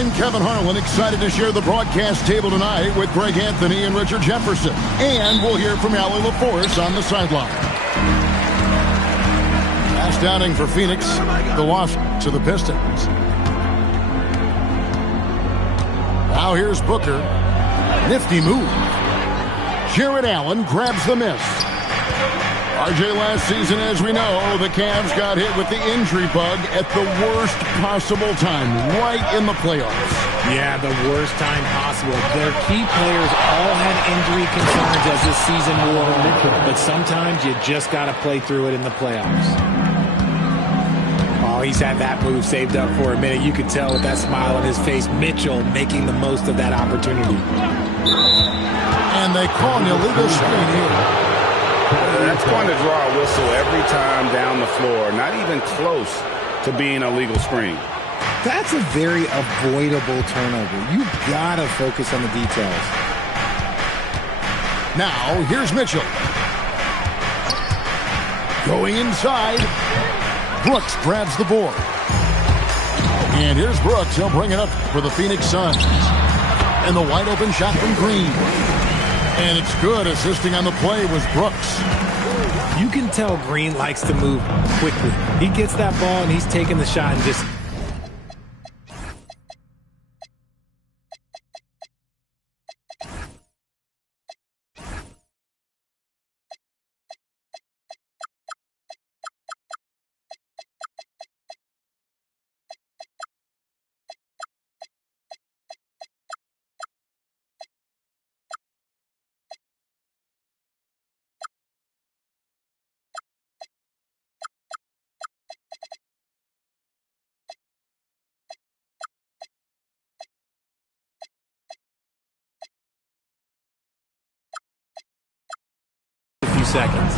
I'm Kevin Harlan, excited to share the broadcast table tonight with Greg Anthony and Richard Jefferson. And we'll hear from Allie LaForce on the sideline. Last outing for Phoenix, the loss to the Pistons. Now here's Booker. Nifty move. Jarrett Allen grabs the miss. RJ, last season, as we know, the Cavs got hit with the injury bug at the worst possible time, right in the playoffs. Yeah, the worst time possible. Their key players all had injury concerns as this season wore on, but sometimes you just got to play through it in the playoffs. Oh, he's had that move saved up for a minute. You could tell with that smile on his face, Mitchell making the most of that opportunity. And they call an illegal screen here. That's going to draw a whistle every time down the floor. Not even close to being a legal screen. That's a very avoidable turnover. You got to focus on the details. Now, here's Mitchell. Going inside. Brooks grabs the board. And here's Brooks. He'll bring it up for the Phoenix Suns. And the wide open shot from Green. And it's good. Assisting on the play was Brooks. You can tell Green likes to move quickly. He gets that ball and he's taking the shot and just... seconds.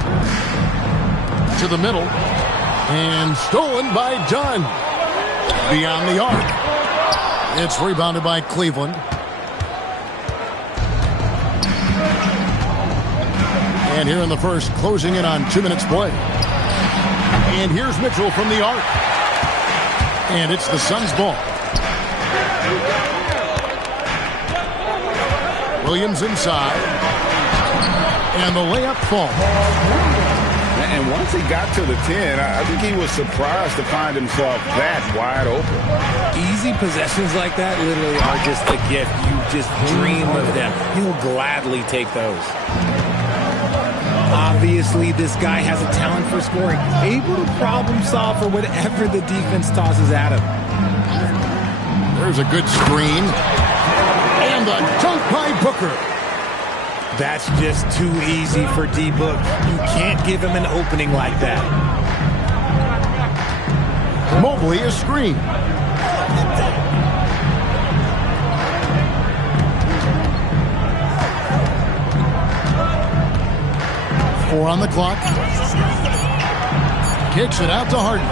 To the middle. And stolen by Dunn. Beyond the arc. It's rebounded by Cleveland. And here in the first, closing in on 2 minutes play. And here's Mitchell from the arc. And it's the Suns' ball. Williams inside. And the layup falls. And once he got to the 10, I think he was surprised to find himself that wide open. Easy possessions like that literally are just a gift. You just dream of them. He'll gladly take those. Obviously, this guy has a talent for scoring. Able to problem solve for whatever the defense tosses at him. There's a good screen. And the dunk by Booker. That's just too easy for D-Book. You can't give him an opening like that. Mobley is screened. Four on the clock. Kicks it out to Harden.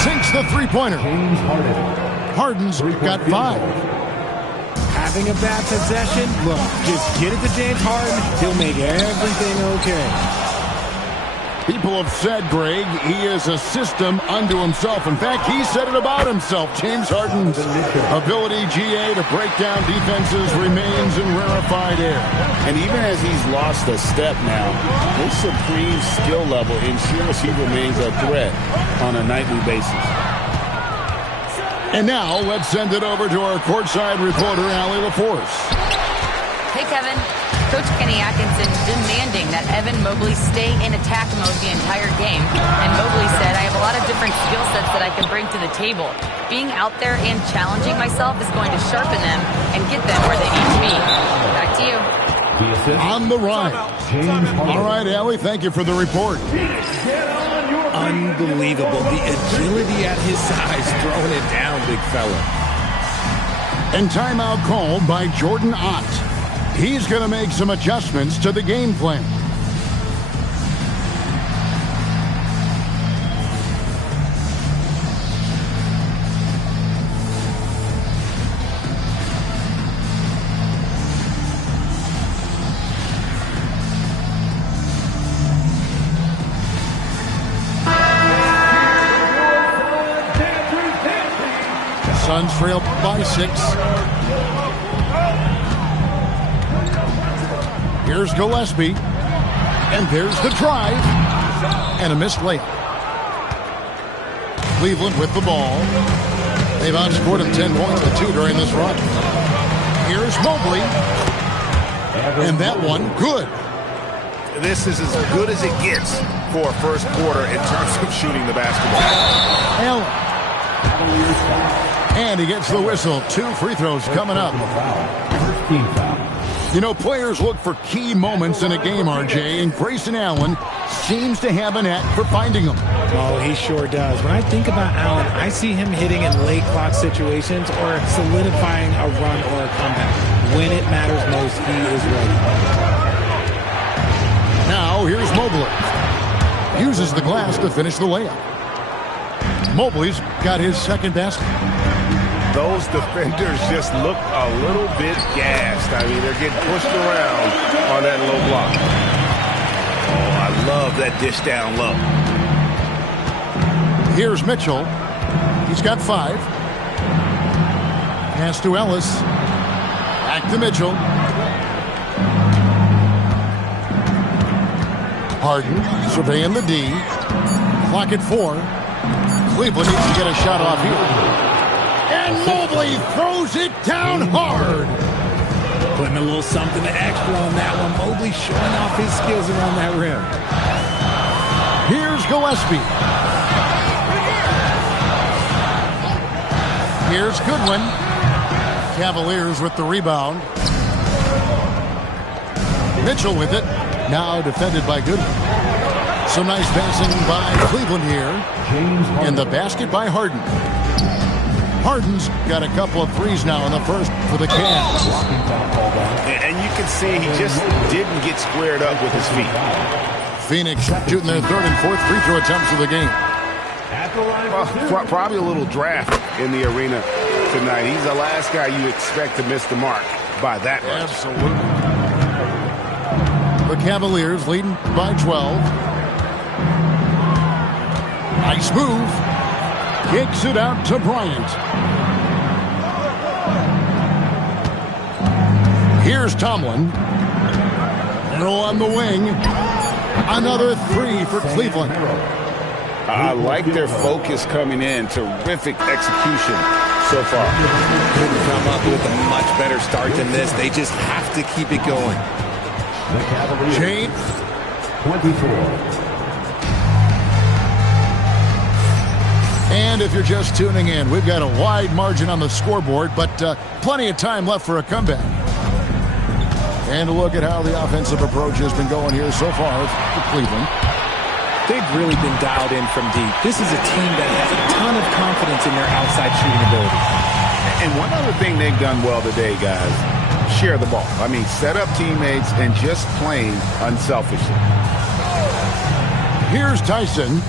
Sinks the three-pointer. Harden's got 5. Having a bad possession, look, just get it to James Harden. He'll make everything okay. People have said, Greg, he is a system unto himself. In fact, he said it about himself. James Harden's ability, GA, to break down defenses remains in rarefied air. And even as he's lost a step now, his supreme skill level ensures he remains a threat on a nightly basis. And now, let's send it over to our courtside reporter, Allie LaForce. Hey, Kevin. Coach Kenny Atkinson demanding that Evan Mobley stay in attack mode the entire game. And Mobley said, I have a lot of different skill sets that I can bring to the table. Being out there and challenging myself is going to sharpen them and get them where they need to be. Back to you. On the run. All right, Allie, thank you for the report. Unbelievable. The agility at his size, throwing it down, big fella. And timeout called by Jordan Ott. He's going to make some adjustments to the game plan. Suns trail by 6. Here's Gillespie. And there's the drive. And a missed layup. Cleveland with the ball. They've outscored them 10 points to 2 during this run. Here's Mobley. And that one, good. This is as good as it gets for a first quarter in terms of shooting the basketball. Allen. And he gets the whistle. 2 free throws coming up. You know, players look for key moments in a game, RJ, and Grayson Allen seems to have a knack for finding them. Oh, he sure does. When I think about Allen, I see him hitting in late clock situations or solidifying a run or a comeback. When it matters most, he is ready. Now, here's Mobley. Uses the glass to finish the layup. Mobley's got his second basket. Those defenders just look a little bit gassed. I mean, they're getting pushed around on that low block. Oh, I love that dish down low. Here's Mitchell. He's got 5. Pass to Ellis. Back to Mitchell. Harden surveying the D. Clock at 4. Cleveland needs to get a shot off here. And Mobley throws it down hard. Putting a little something extra on that one. Mobley showing off his skills around that rim. Here's Gillespie. Here's Goodwin. Cavaliers with the rebound. Mitchell with it. Now defended by Goodwin. Some nice passing by Cleveland here. And the basket by Harden. Harden's got a couple of threes now in the first for the Cavs. And you can see he just didn't get squared up with his feet. Phoenix shooting their third and fourth free throw attempts of the game. Well, probably a little draft in the arena tonight. He's the last guy you expect to miss the mark by that much. Absolutely. The Cavaliers leading by 12. Nice move. Kicks it out to Bryant. Here's Tomlin. Little on the wing. Another 3 for Cleveland. I like their focus coming in. Terrific execution so far. Couldn't come up with a much better start than this. They just have to keep it going. James. 24. And if you're just tuning in, we've got a wide margin on the scoreboard, but plenty of time left for a comeback. And a look at how the offensive approach has been going here so far for Cleveland. They've really been dialed in from deep. This is a team that has a ton of confidence in their outside shooting ability. And one other thing they've done well today, guys, share the ball. I mean, set up teammates and just playing unselfishly. Here's Tyson.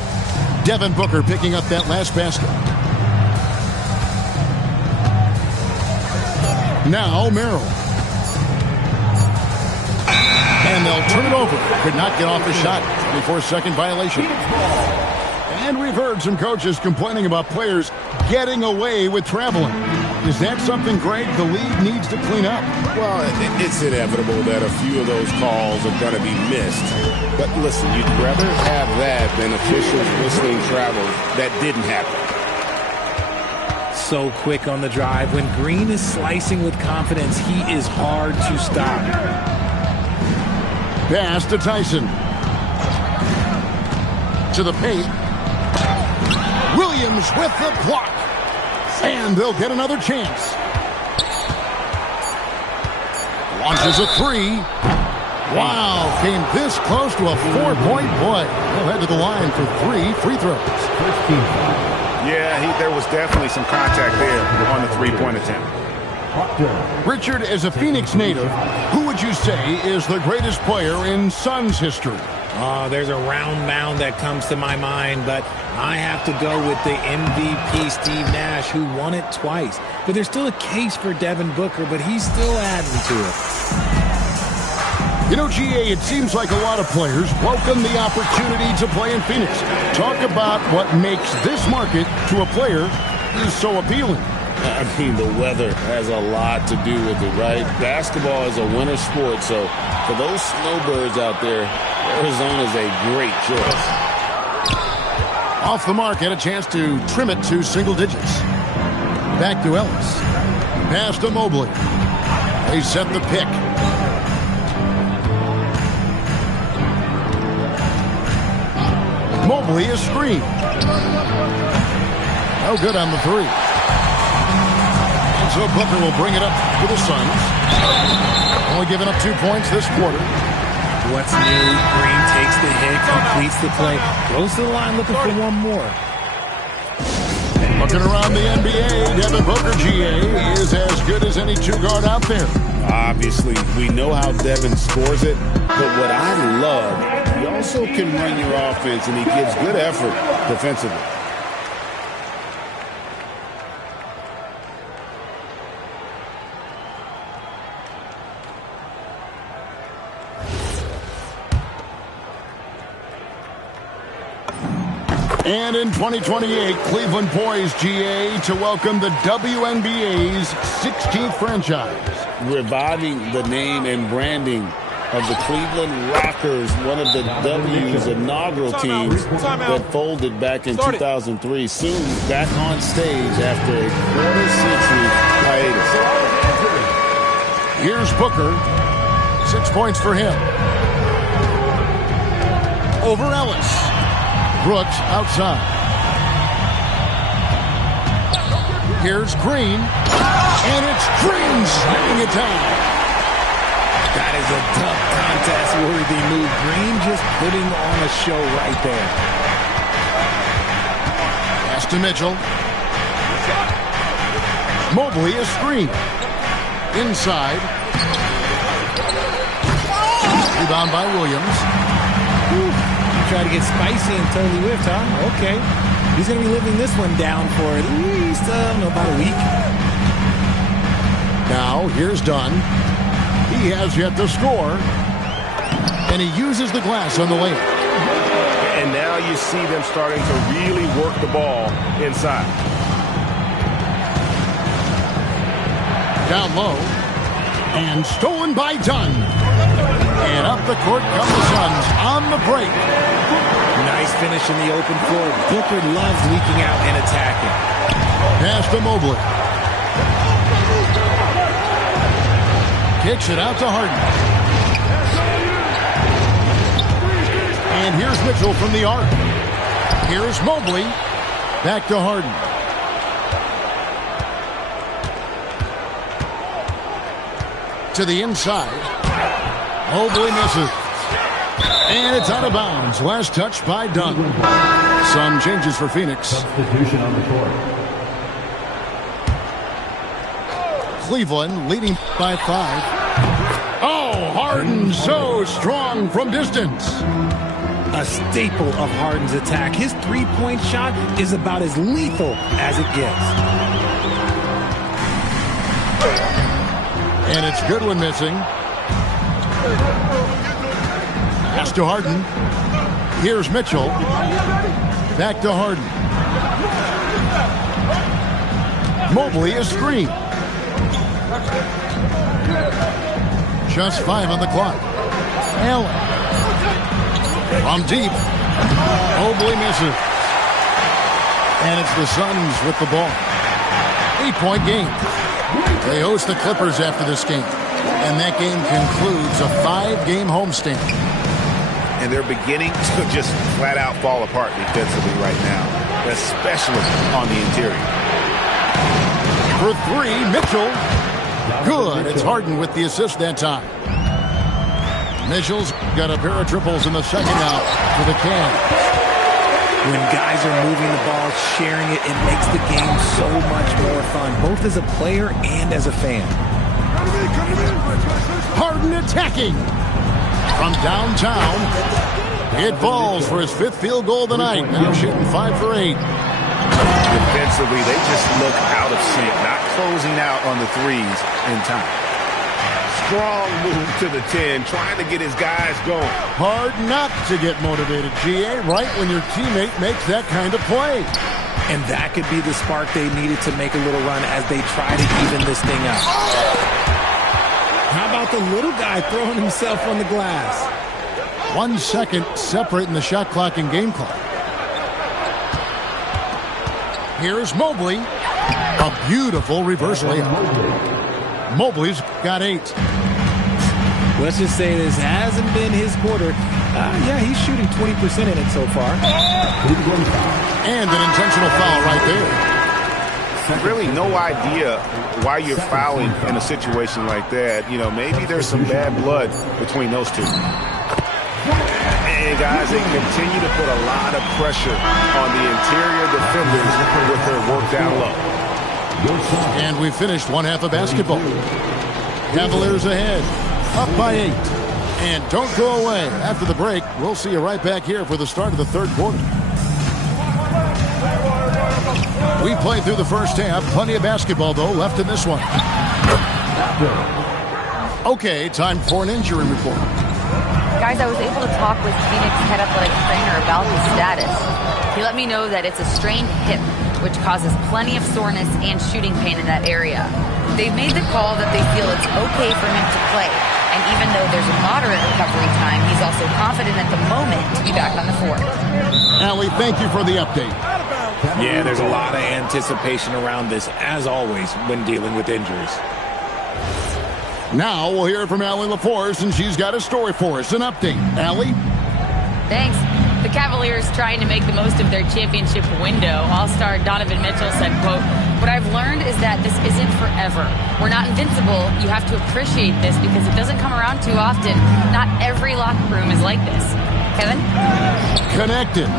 Devin Booker picking up that last basket. Now Merrill. And they'll turn it over. Could not get off the shot. 24-second violation. And we've heard some coaches complaining about players getting away with traveling. Is that something, Greg, the league needs to clean up? Well, it's inevitable that a few of those calls are going to be missed. But listen, you'd rather have that than officials whistling travel that didn't happen. So quick on the drive. When Green is slicing with confidence, he is hard to stop. Pass to Tyson. To the paint. Williams with the block. And they'll get another chance. Launches a 3. Wow, came this close to a 4-point play. They'll head to the line for 3 free throws. Yeah, there was definitely some contact there on the three-point attempt. Richard, as a Phoenix native, who would you say is the greatest player in Suns history? Oh, there's a round mound that comes to my mind, but I have to go with the MVP Steve Nash, who won it twice. But there's still a case for Devin Booker, but he's still adding to it. You know, GA, it seems like a lot of players welcome the opportunity to play in Phoenix. Talk about what makes this market to a player is so appealing. I mean, the weather has a lot to do with it, right? Basketball is a winter sport, so for those snowbirds out there, Arizona is a great choice. Off the mark, had a chance to trim it to single digits. Back to Ellis. Pass to Mobley. They set the pick. Mobley is screened. No good on the three. And so Booker will bring it up for the Suns. Only giving up 2 points this quarter. What's new? Green takes the hit, completes the play, goes to the line looking for one more. Looking around the NBA, Devin Booker, GA, is as good as any two-guard out there. Obviously, we know how Devin scores it, but what I love, he also can run your offense, and he gives good effort defensively. And in 2028, Cleveland poised, GA, to welcome the WNBA's 16th franchise. Reviving the name and branding of the Cleveland Rockers, one of the W's inaugural teams that folded back in 2003, soon back on stage after a quarter-century hiatus. Here's Booker. 6 points for him. Over Ellis. Brooks outside. Here's Green. And it's Green slamming it down. That is a tough contest-worthy move. Green just putting on a show right there. Pass to Mitchell. Mobley is screened. Inside. Rebound by Williams. Try to get spicy and totally whiffed, huh? Okay. He's going to be living this one down for at least, about a week. Now, here's Dunn. He has yet to score. And he uses the glass on the lane. And now you see them starting to really work the ball inside. Down low. And stolen by Dunn. And up the court come the Suns on the break. Nice finish in the open floor. Booker loves leaking out and attacking. Pass to Mobley. Kicks it out to Harden. And here's Mitchell from the arc. Here's Mobley. Back to Harden. To the inside. Mobley misses. And it's out of bounds. Last touch by Dunn. Some changes for Phoenix. Substitution on the court. Cleveland leading by 5. Oh, Harden so strong from distance. A staple of Harden's attack. His three-point shot is about as lethal as it gets. And it's good when missing. Pass to Harden. Here's Mitchell. Back to Harden. Mobley is screened. Just 5 on the clock. Allen. From deep. Mobley misses. And it's the Suns with the ball. 8-point game. They host the Clippers after this game. And that game concludes a 5-game homestand. And they're beginning to just flat out fall apart defensively right now, especially on the interior. For 3, Mitchell. Good. It's Harden with the assist that time. Mitchell's got a pair of triples in the second out for the Cavs. When guys are moving the ball, sharing it, it makes the game so much more fun, both as a player and as a fan. Harden attacking. From downtown, it falls for his 5th field goal of the night. Now shooting 5 for 8. Defensively, they just look out of sync, not closing out on the threes in time. Strong move to the 10, trying to get his guys going. Hard not to get motivated, GA, right when your teammate makes that kind of play. And that could be the spark they needed to make a little run as they try to even this thing up. How about the little guy throwing himself on the glass? 1 second separating the shot clock and game clock. Here's Mobley. A beautiful reverse layup. Mobley's got 8. Let's just say this hasn't been his quarter. Yeah, he's shooting 20% in it so far. And an intentional foul right there. Really no idea why you're fouling in a situation like that. You know, maybe there's some bad blood between those two. And guys, they continue to put a lot of pressure on the interior defenders with their work down low. And we finished one half of basketball. Cavaliers ahead, up by 8. And don't go away. After the break, we'll see you right back here for the start of the third quarter. We played through the first half. Plenty of basketball, though, left in this one. Okay, time for an injury report. Guys, I was able to talk with Phoenix head athletic trainer about his status. He let me know that it's a strained hip, which causes plenty of soreness and shooting pain in that area. They've made the call that they feel it's okay for him to play. And even though there's a moderate recovery time, he's also confident at the moment to be back on the court. Allie, thank you for the update. Yeah, there's a lot of anticipation around this, as always, when dealing with injuries. Now we'll hear from Allie LaForce, and she's got a story for us. An update. Allie? Thanks. The Cavaliers trying to make the most of their championship window. All-star Donovan Mitchell said, quote, "What I've learned is that this isn't forever. We're not invincible. You have to appreciate this because it doesn't come around too often. Not every locker room is like this." Kevin? Connected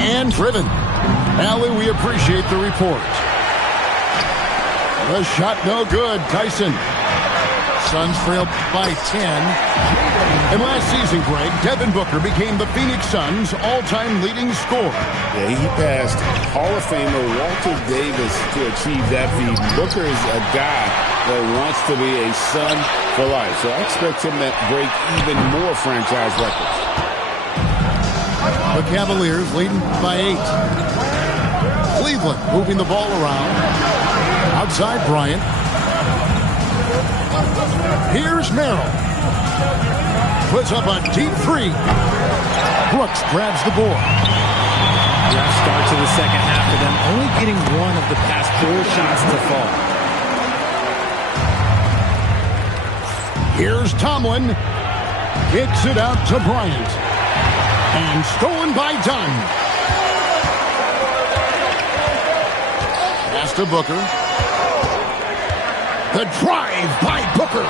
and driven. Allie, we appreciate the report. The shot no good. Tyson. Suns trailed by 10. And last season, Greg, Devin Booker became the Phoenix Suns' all-time leading scorer. Yeah, he passed Hall of Famer Walter Davis to achieve that feat. Booker is a guy that wants to be a Sun for life, so I expect him to break even more franchise records. The Cavaliers leading by 8. Cleveland moving the ball around. Outside Bryant. Here's Merrill. Puts up a deep 3. Brooks grabs the board. Rough start to the second half for them, only getting one of the past 4 shots to fall. Here's Tomlin. Kicks it out to Bryant. And stolen by Dunn. Pass to Booker. The drive by Booker.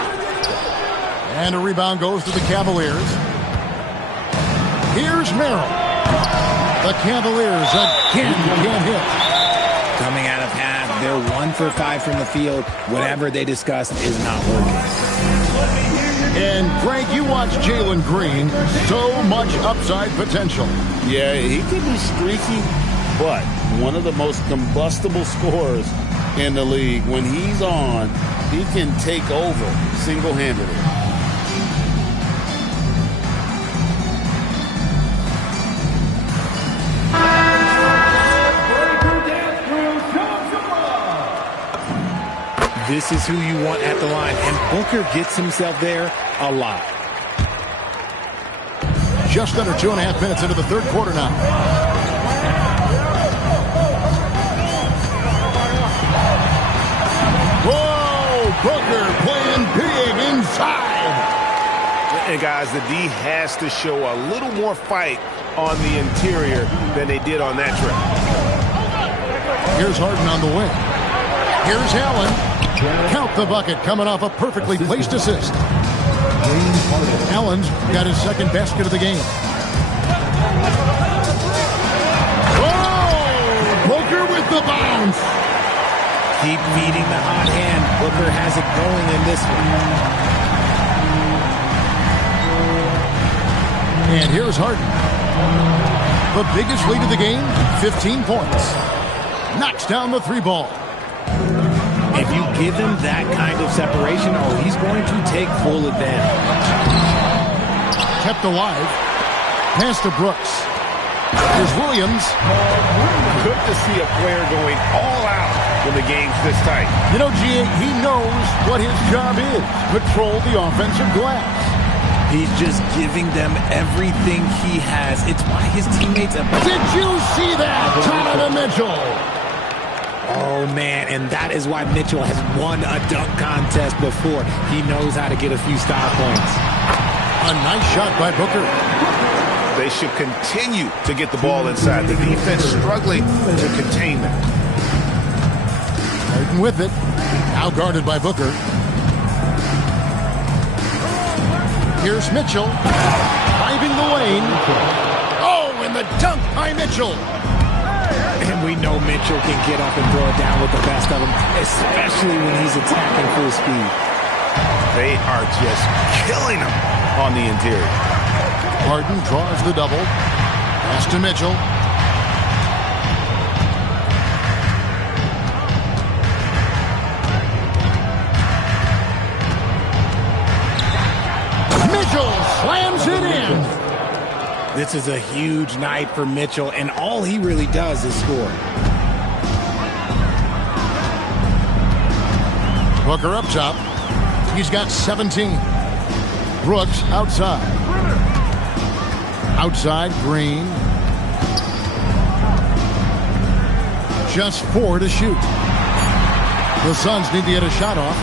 And a rebound goes to the Cavaliers. Here's Merrill. The Cavaliers again can't hit. Coming out of half, they're 1 for 5 from the field. Whatever they discussed is not working. And, Frank, you watch Jalen Green. So much upside potential. Yeah, he could be streaky, but one of the most combustible scorers in the league. When he's on, he can take over single-handedly. This is who you want at the line, and Booker gets himself there a lot. Just under 2.5 minutes into the third quarter now. Whoa! Booker playing big inside. And guys, the D has to show a little more fight on the interior than they did on that trip. Here's Harden on the wing. Here's Allen. Count the bucket coming off a perfectly placed assist. Allen's got his second basket of the game. Oh! Booker with the bounce. Keep feeding the hot hand. Booker has it going in this one. And here's Harden. The biggest lead of the game, 15 points. Knocks down the 3 ball. If you give him that kind of separation, he's going to take full advantage. Kept alive. Pass to Brooks. Here's Williams. Good to see a player going all out when the game's this tight. You know, G.A., he knows what his job is. Patrol the offensive glass. He's just giving them everything he has. It's why his teammates have... Did you see that? Donovan Mitchell. Oh, man, and that is why Mitchell has won a dunk contest before. He knows how to get a few style points. A nice shot by Booker. They should continue to get the ball inside. The defense struggling to contain them. Harden with it. Now guarded by Booker. Here's Mitchell. Driving the lane. Oh, and the dunk by Mitchell. And we know Mitchell can get up and throw it down with the best of them, especially when he's attacking full speed. They are just killing him on the interior. Harden draws the double. Pass to Mitchell. Mitchell slams it in. This is a huge night for Mitchell, and all he really does is score. Booker up top. He's got 17. Brooks outside. Outside, Green. Just 4 to shoot. The Suns need to get a shot off.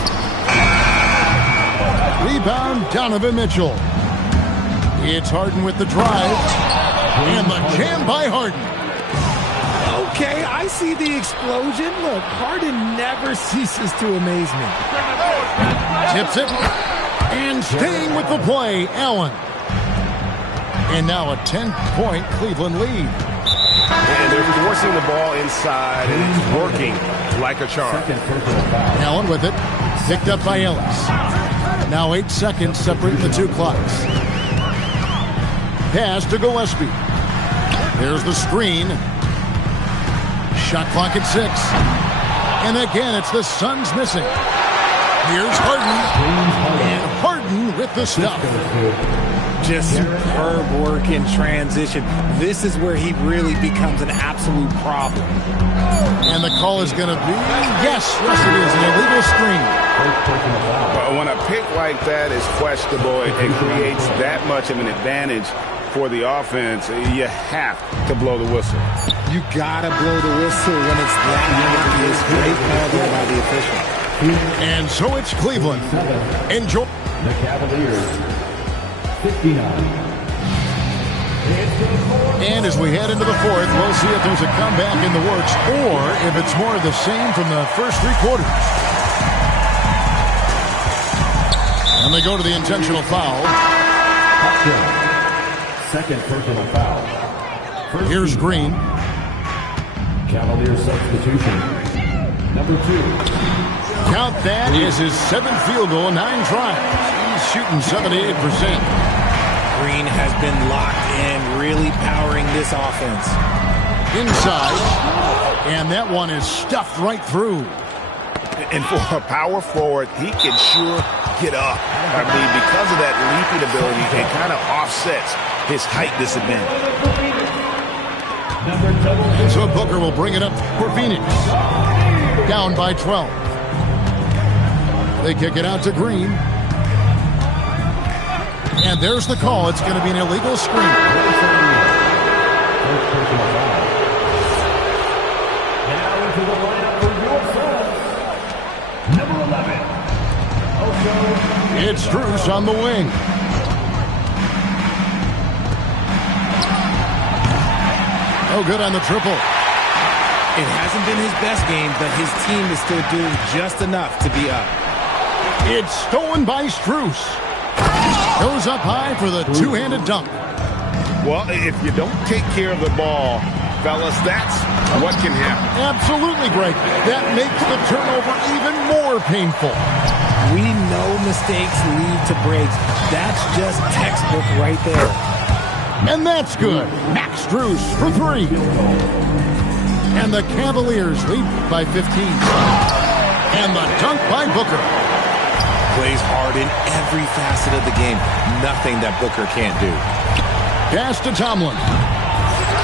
Rebound, Donovan Mitchell. It's Harden with the drive. And the jam by Harden. Okay, I see the explosion. Look, Harden never ceases to amaze me. Tips it. And staying with the play, Allen. And now a 10-point Cleveland lead. And they're forcing the ball inside, and it's working like a charm. Allen with it. Picked up by Ellis. Now 8 seconds separating the two clocks. Pass to Gillespie. There's the screen. Shot clock at 6. And again, it's the Suns missing. Here's Harden. And Harden with the stuff. Just superb work in transition. This is where he really becomes an absolute problem. And the call is going to be, yes, it is, an illegal screen. But when a pick like that is questionable, it creates that much of an advantage for the offense. You have to blow the whistle. You got to blow the whistle when it's that obvious. Great call there by the official. And so it's Cleveland. Enjoy. The Cavaliers, 59. And as we head into the fourth, we'll see if there's a comeback in the works or if it's more of the same from the first 3 quarters. And they go to the intentional foul. Second personal foul. Here's Green. Cavalier substitution. Number 2. Count that as his 7th field goal, 9 tries. He's shooting 78%. Green has been locked in, really powering this offense. Inside. And that one is stuffed right through. And for a power forward, he can sure get up. I mean, because of that leaping ability, it kind of offsets his height disadvantage. So Booker will bring it up for Phoenix. Down by 12. They kick it out to Green. And there's the call. It's going to be an illegal screen. Now into the lineup for your Suns. Number 11. It's Strus on the wing. Oh, good on the triple. It hasn't been his best game, but his team is still doing just enough to be up. It's stolen by Strus. Goes up high for the two-handed dunk. Well, if you don't take care of the ball, fellas, that's what can happen. Absolutely, Greg. That makes the turnover even more painful. We know mistakes lead to breaks. That's just textbook right there. And that's good. Max Strus for 3. And the Cavaliers lead by 15. And the dunk by Booker. Plays hard in every facet of the game. Nothing that Booker can't do. Pass to Tomlin.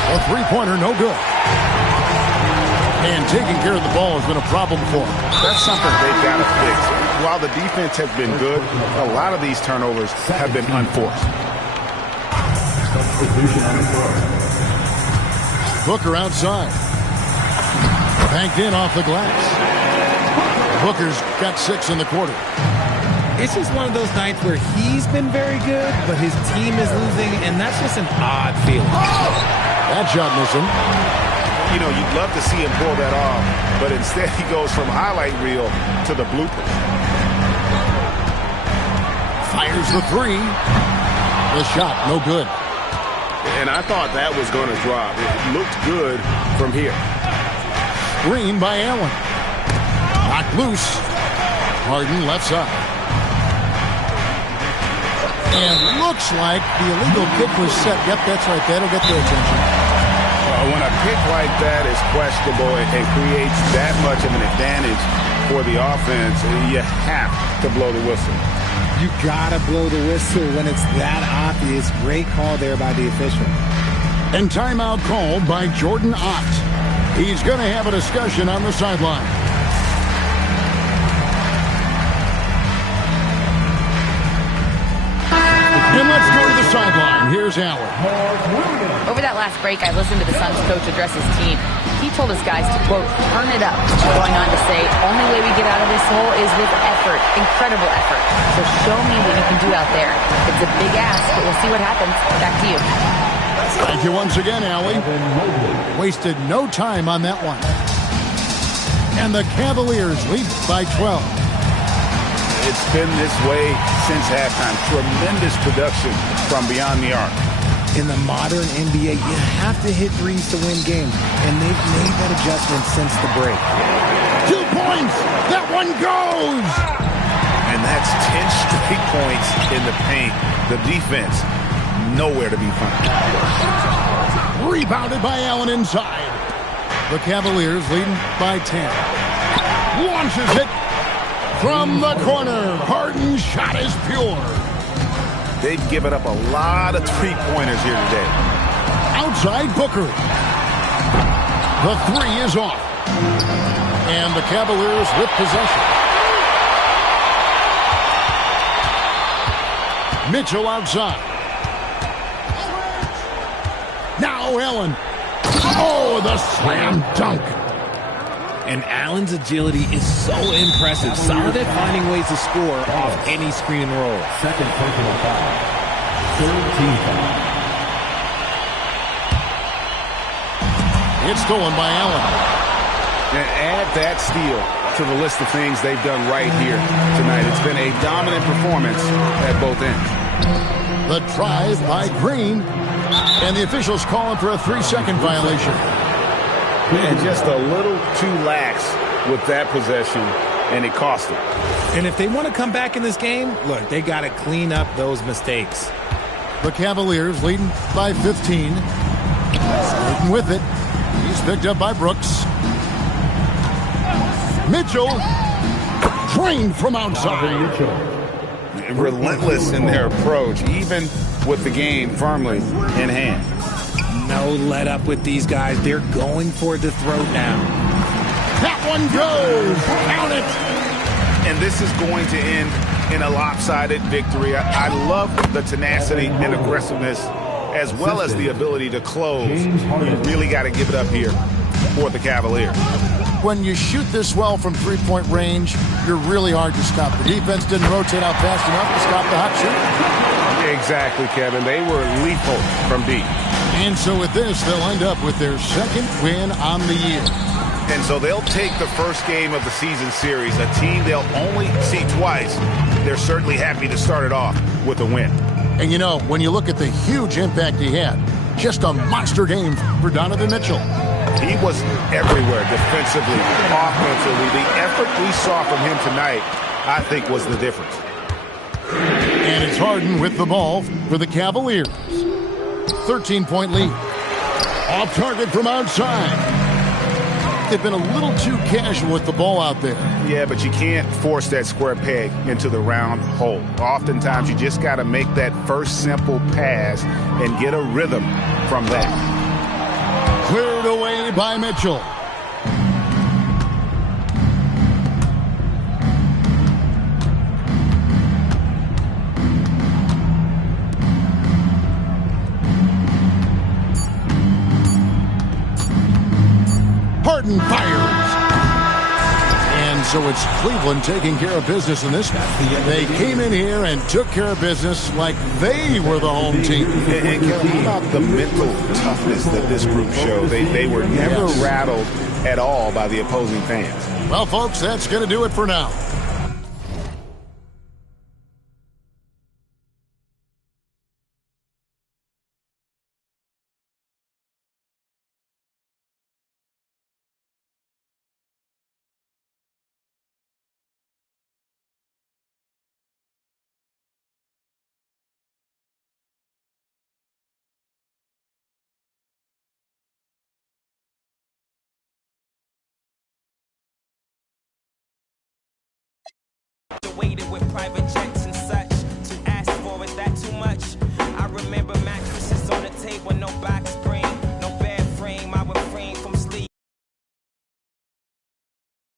A three-pointer, no good. And taking care of the ball has been a problem for them. That's something they've got to fix. While the defense has been good, a lot of these turnovers have been unforced. Booker outside. Banked in off the glass. Booker's got 6 in the quarter. It's just one of those nights where he's been very good, but his team is losing, and that's just an odd feeling. That shot missing. You know, you'd love to see him pull that off, but instead he goes from highlight reel to the bloopers. Fires the three. The shot, no good. And I thought that was going to drop. It looked good from here. Screen by Allen. Knocked loose. Harden left side. And looks like the illegal kick was set. Yep, that's right. That'll get their attention. When a pick like that is questionable and creates that much of an advantage for the offense, you have to blow the whistle. You gotta blow the whistle when it's that obvious. Great call there by the official. And timeout called by Jordan Ott. He's going to have a discussion on the sideline. And let's go to the sideline. Here's Allen. Over that last break, I listened to the Suns coach address his team. He told his guys to, quote, turn it up, going on to say, only way we get out of this hole is with effort, incredible effort. So show me what you can do out there. It's a big ask, but we'll see what happens. Back to you. Thank you once again, Allie. Wasted no time on that one. And the Cavaliers lead by 12. It's been this way since halftime. Tremendous production from beyond the arc. In the modern NBA, you have to hit threes to win games, and they've made that adjustment since the break. 2 points! That one goes! And that's 10 straight points in the paint. The defense, nowhere to be found. Rebounded by Allen inside. The Cavaliers leading by 10. Launches it from the corner. Harden's shot is pure. They've given up a lot of three-pointers here today. Outside Booker. The three is off. And the Cavaliers with possession. Mitchell outside. Now Allen. Oh, the slam dunk. And Allen's agility is so impressive. Solid at finding ways to score off any screen and roll. Second personal foul. Third team foul. It's stolen by Allen. And add that steal to the list of things they've done right here tonight. It's been a dominant performance at both ends. The drive by Green. And the officials calling for a 3-second violation. And just a little too lax with that possession, and it cost them. And if they want to come back in this game, look, they got to clean up those mistakes. The Cavaliers leading by 15. Sticking with it. He's picked up by Brooks. Mitchell drained from outside. Relentless in their approach, even with the game firmly in hand. No let up with these guys. They're going for the throat now. That one goes. Count it. And this is going to end in a lopsided victory. I love the tenacity and aggressiveness as well as the ability to close. You really got to give it up here for the Cavaliers. When you shoot this well from three-point range, you're really hard to stop. The defense didn't rotate out fast enough to stop the hot shot. Exactly, Kevin. They were lethal from deep. And so with this, they'll end up with their second win on the year. And so they'll take the first game of the season series, a team they'll only see twice. They're certainly happy to start it off with a win. And you know, when you look at the huge impact he had, just a monster game for Donovan Mitchell. He was everywhere, defensively, offensively. The effort we saw from him tonight, I think, was the difference. And it's Harden with the ball for the Cavaliers. 13-point lead. Off target from outside. They've been a little too casual with the ball out there. Yeah, but you can't force that square peg into the round hole. Oftentimes, you just got to make that first simple pass and get a rhythm from that. Cleared away by Mitchell. Harden fires. And so it's Cleveland taking care of business in this one. They came in here and took care of business like they were the home team. And Kevin, how about the mental toughness that this group showed? They were never rattled at all by the opposing fans. Well, folks, that's going to do it for now. Waited with private jets and